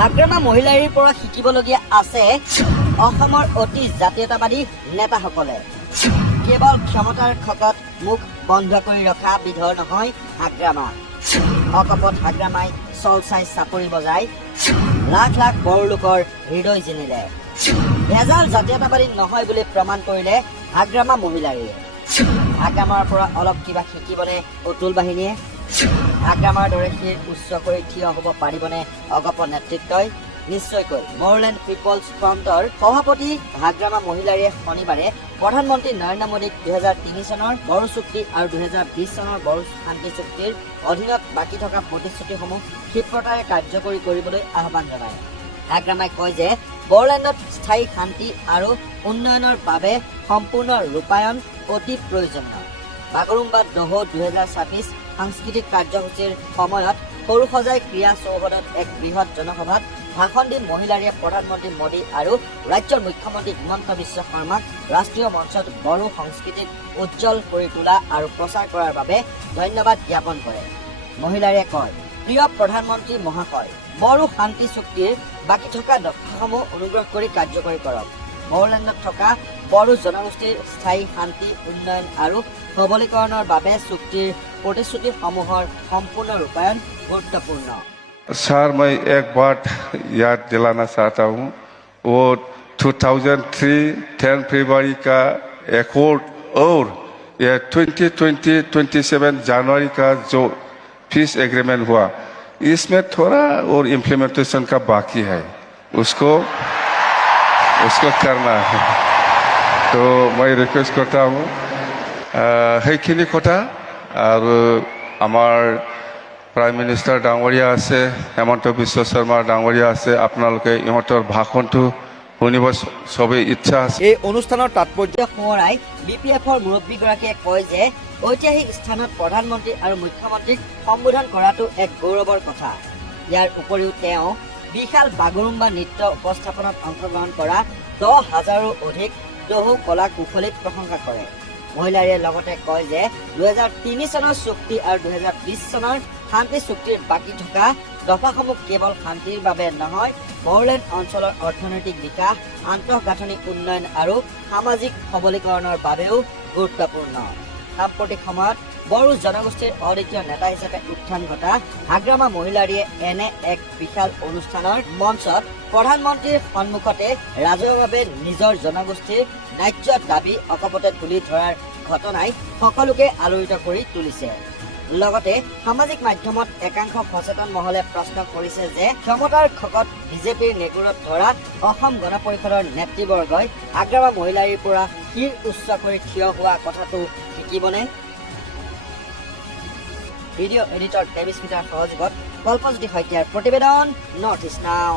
হাগ্ৰামা মহিলাৰীৰ পৰা শিকিবলগীয়া আছে অসমৰ অতি জাতীয়তাবাদী নেতাসকলে। কেৱল ক্ষমতাৰ খকত মুখ বন্ধ কৰি ৰখা বিধৰ নহয় হাগ্ৰামা। অকপত হাগ্ৰামাই চল চাই চাপৰি বজাই লাখ লাখ বড়ো লোকৰ হৃদয় জিনিলে। ভেজাল জাতীয়তাবাদী নহয় বুলি প্ৰমাণ কৰিলে হাগ্ৰামা মহিলাৰীয়ে। হাগ্ৰামাৰ পৰা অলপ কিবা শিকিবনে অতুল বাহিনীয়ে? হাগ্ৰামাৰ দৰে শিৰ উচ্চ কৰি থিয় হ'ব পাৰিবনে অগপ নেতৃত্বই? নিশ্চয়কৈ। বড়োলেণ্ড পিপলছ ফ্ৰণ্টৰ সভাপতি হাগ্ৰামা মহিলাৰীয়ে শনিবাৰে প্ৰধানমন্ত্ৰী নৰেন্দ্ৰ মোদীক 2003 চনৰ বড়ো চুক্তি আৰু 2020 চনৰ বড়ো শান্তি চুক্তিৰ অধীনত বাকী থকা প্ৰতিশ্ৰুতিসমূহ ক্ষিপ্ৰতাৰে কাৰ্যকৰী কৰিবলৈ আহ্বান জনায়। হাগ্ৰামাই কয় যে বড়োলেণ্ডত স্থায়ী শান্তি আৰু উন্নয়নৰ বাবে সম্পূৰ্ণ ৰূপায়ণ অতি প্ৰয়োজনীয়। বাগৰুম্বা দহ 2026 সাংস্কৃতিক কাৰ্যসূচীৰ সময়ত সৰু সজাই ক্ৰীড়া চৌহদত এক বৃহৎ জনসভাত ভাষণ দি মহিলাৰীয়ে প্ৰধানমন্ত্ৰী মোদী আৰু ৰাজ্যৰ মুখ্যমন্ত্ৰী হিমন্ত বিশ্ব শৰ্মাক ৰাষ্ট্ৰীয় মঞ্চত বড়ো সংস্কৃতিক উজ্জ্বল কৰি তোলা আৰু প্ৰচাৰ কৰাৰ বাবে ধন্যবাদ জ্ঞাপন কৰে। মহিলাৰীয়ে কয়, প্ৰিয় প্ৰধানমন্ত্ৰী মহাশয়, বড়ো শান্তি চুক্তিৰ বাকী থকা দফাসমূহ অনুগ্ৰহ কৰি কাৰ্যকৰী কৰক। বড়োলেণ্ডত থকা বড়ো জনগোষ্ঠীৰ স্থায়ী শান্তি, উন্নয়ন আৰু সবলীকৰণৰ বাবে চুক্তিৰ প্ৰতিশ্ৰুতিসমূহৰ সম্পূर्ण ৰূপায়ণ गुरुत्वपूर्ण। सर, मैं एक बात याद दिलाना चाहता हूँ। वो 2003 10 फरवरी का एकॉर्ड और ये 2027 जनवरी का जो पीस एग्रीमेंट हुआ, इसमें थोड़ा और इम्प्लीमेंटेशन का बाकी है, उसको करना है। तो मैं रिक्वेस्ट करता हूँ সেইখিনি কথা আৰু আমাৰ প্ৰাইম মিনিষ্টাৰ ডাঙৰীয়া আছে, হেমন্ত বিশ্ব শৰ্মা ডাঙৰীয়া আছে, আপোনালোকে ইহঁতৰ ভাষণটো শুনিব চবেই ইচ্ছা আছে। এই অনুষ্ঠানৰ তাৎপৰ্য সোঁৱৰাই BPFৰ মুৰব্বীগৰাকীয়ে কয় যে ঐতিহাসিক স্থানত প্ৰধানমন্ত্ৰী আৰু মুখ্যমন্ত্ৰীক সম্বোধন কৰাটো এক গৌৰৱৰ কথা। ইয়াৰ উপৰিও তেওঁ বিশাল বাগৰুম্বা নৃত্য উপস্থাপনত অংশগ্ৰহণ কৰা 10,000ৰো অধিক দহু কলা কুশলীক প্ৰশংসা কৰে। মহিলাৰীয়ে লগতে কয় যে 2003 চনৰ চুক্তি আৰু 2020 চনৰ শান্তি চুক্তিৰ বাকী থকা দফাসমূহ কেৱল শান্তিৰ বাবে নহয়, বড়োলেণ্ড অঞ্চলৰ অৰ্থনৈতিক বিকাশ, আন্তঃগাঁথনি উন্নয়ন আৰু সামাজিক সবলীকৰণৰ বাবেও গুৰুত্বপূৰ্ণ। সাম্প্ৰতিক সময়ত বড়ো জনগোষ্ঠীৰ অদ্বিতীয় নেতা হিচাপে উত্থান ঘটা হাগ্ৰামা মহিলাৰীয়ে এনে এক বিশাল অনুষ্ঠানৰ মঞ্চত প্ৰধানমন্ত্ৰীৰ সন্মুখতে ৰাজহুৱাভাৱে নিজৰ জনগোষ্ঠীৰ ন্যায্য দাবী অকপতে তুলি ধৰাৰ ঘটনাই সকলোকে আলোড়িত কৰি তুলিছে। লগতে সামাজিক মাধ্যমত একাংশ সচেতন মহলে প্ৰশ্ন কৰিছে যে ক্ষমতাৰ খকত বিজেপিৰ নেগুৰত ধৰা অসম গণ পৰিষদৰ নেতৃবৰ্গই হাগ্ৰামা মহিলাৰীৰ পৰা শিৰ উচ্চ কৰি থিয় হোৱা কথাটো শিকিবনে? ভিডিঅ' এডিটৰ দেৱীস্মিতাৰ সহযোগত কল্পজ্যোতি শইকীয়াৰ প্ৰতিবেদন, নৰ্থ ইষ্ট নাও।